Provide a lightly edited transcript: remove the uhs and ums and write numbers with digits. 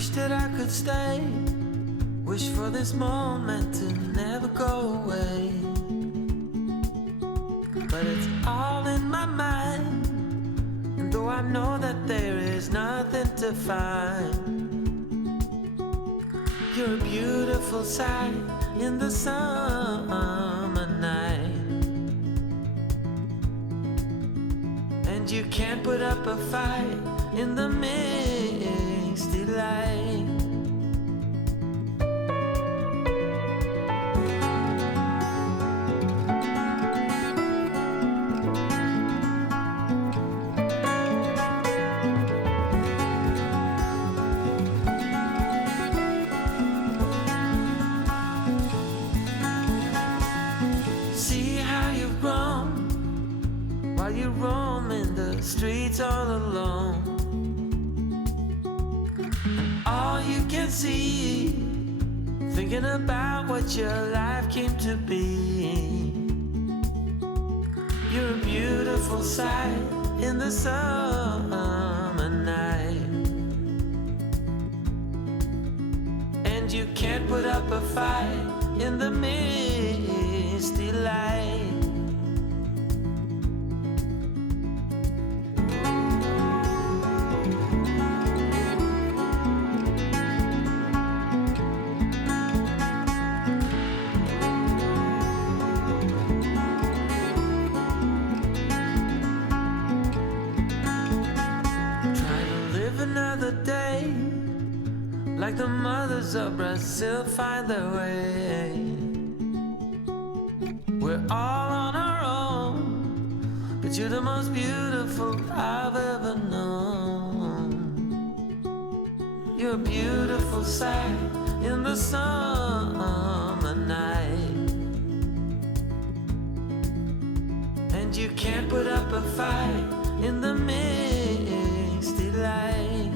Wish that I could stay. Wish for this moment to never go away. But it's all in my mind, and though I know that there is nothing to find, you're a beautiful sight in the summer night. And you can't put up a fight in the misty light. See how you've grown while you roam in the streets all alone. And all you can see, thinking about what your life came to be. You're a beautiful sight in the summer night. And you can't put up a fight in the misty light. Another day, like the mothers of Brazil find their way. We're all on our own, but you're the most beautiful I've ever known. You're a beautiful sight in the summer night. And you can't put up a fight in the misty light.